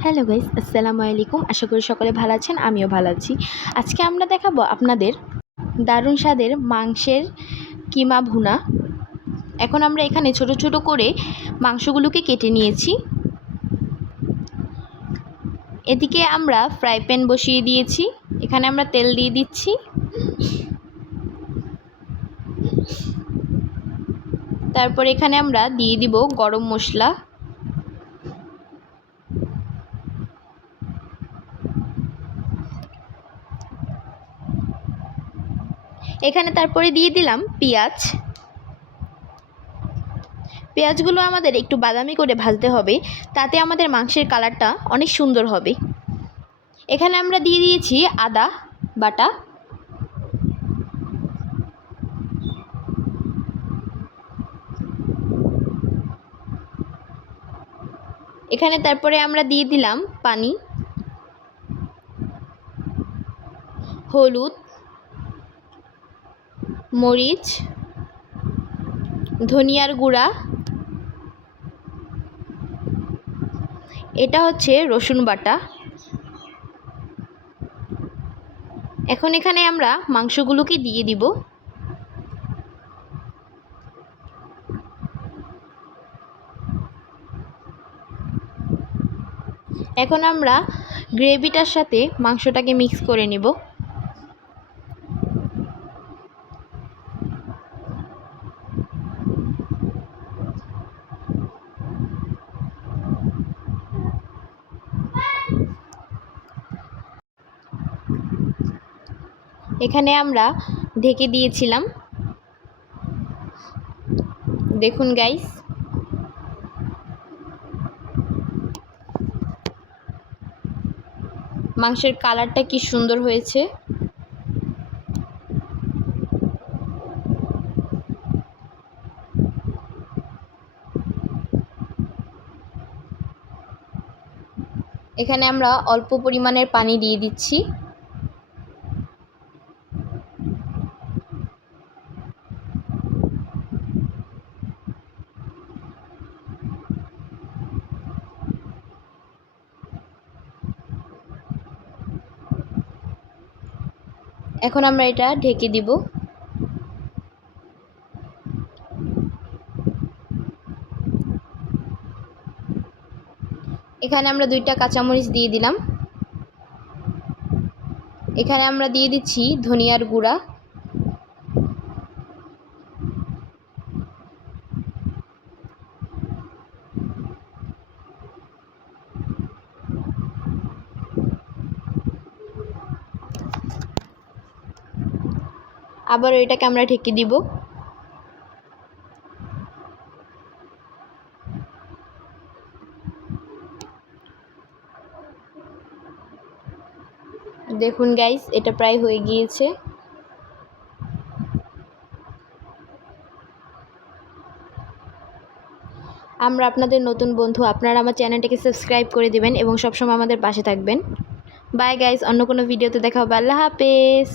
Hello guys, আসসালামু আলাইকুম। আশা করি সকলে ভালো আছেন, আমিও ভালো আছি। আজকে আমরা দেখাবো আপনাদের দারুণ স্বাদের মাংসের কিমা ভুনা। এখন আমরা এখানে ছোট ছোট করে মাংসগুলোকে কেটে নিয়েছি। এদিকে আমরা ফ্রাই প্যান বসিয়ে দিয়েছি। এখানে আমরা তেল দিয়ে দিচ্ছি। তারপর এখানে আমরা দিয়ে দিব গরম মশলা। এখানে তারপরে দিয়ে দিলাম পেঁয়াজ। পেঁয়াজগুলো আমাদের একটু বাদামি করে ভাজতে হবে, তাতে আমাদের মাংসের কালারটা অনেক সুন্দর হবে। এখানে আমরা দিয়ে দিয়েছি আদা বাটা। এখানে তারপরে আমরা দিয়ে দিলাম পানি, হলুদ মরিচ, ধনিয়ার গুঁড়া, এটা হচ্ছে রসুন বাটা। এখন এখানে আমরা মাংসগুলোকে দিয়ে দিব। এখন আমরা গ্রেভিটার সাথে মাংসটাকে মিক্স করে নেব। এখানে আমরা ঢেকে দিয়েছিলাম। দেখুন গাইস মাংসের কালারটা কি সুন্দর হয়েছে। এখানে আমরা অল্প পরিমাণের পানি দিয়ে দিচ্ছি। এখন আমরা এটা ঢেকে দিব। এখানে আমরা দুইটা কাঁচামরিচ দিয়ে দিলাম। এখানে আমরা দিয়ে দিচ্ছি ধনিয়ার গুঁড়া। আবার এটাকে আমরা ঢেকে দিব। দেখুন গাইস এটা প্রায় হয়ে গিয়েছে। আমরা আপনাদের নতুন বন্ধু, আপনারা আমার চ্যানেলটাকে সাবস্ক্রাইব করে দেবেন এবং সবসময় আমাদের পাশে থাকবেন। বাই গাইস অন্য কোনো ভিডিওতে দেখা হবে। আল্লাহ হাফেজ!